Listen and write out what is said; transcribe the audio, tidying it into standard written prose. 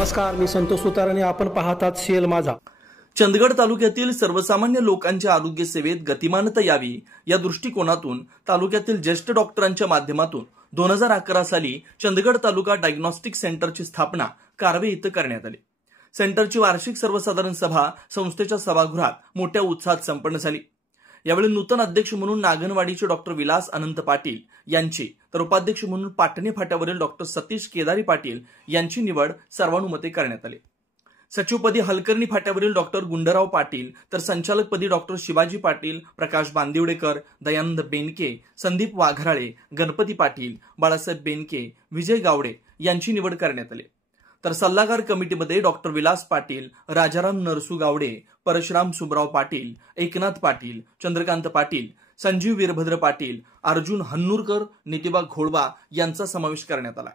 नमस्कार, मी संतोष सुतार आणि आपण पाहतात सीएल माझा. चंदगड तालुक्यातील सर्वसामान्य लोकांच्या आरोग्य सेवेत गतिमानता यावी या दृष्टिकोनातून तालुक्यातील ज्येष्ठ डॉक्टरांच्या माध्यमातून 2011 साली चंदगड तालुका डायग्नोस्टिक सेंटरची स्थापना कारवे इथं करण्यात आली. सेंटरची वार्षिक सर्वसाधारण सभा संस्थेच्या सभागृहात मोठ्या उत्साहात संपन्न झाली. यावेळी नूतन अध्यक्ष म्हणून नागनवाडीचे डॉक्टर विलास अनंत पाटील यांची तर उपाध्यक्ष म्हणून पाटणे फाट्यावरील डॉक्टर सतीश केदारी पाटील यांची निवड सर्वानुमते करण्यात आली. सचिवपदी हलकर्णी फाट्यावरील डॉक्टर गुंडराव पाटील तर संचालकपदी डॉक्टर शिवाजी पाटील, प्रकाश बांदिवडेकर, दयानंद बेनके, संदीप वाघराळे, गणपती पाटील, बाळासाहेब बेनके, विजय गावडे यांची निवड करण्यात आली. तर सल्लागार कमिटीमध्ये डॉक्टर विलास पाटील, राजाराम नरसू गावडे, परशुराम सुबराव पाटील, एकनाथ पाटील, चंद्रकांत पाटील, संजीव वीरभद्र पाटील, अर्जुन हन्नूरकर, नितिबा घोळबा यांचा समावेश करण्यात आला.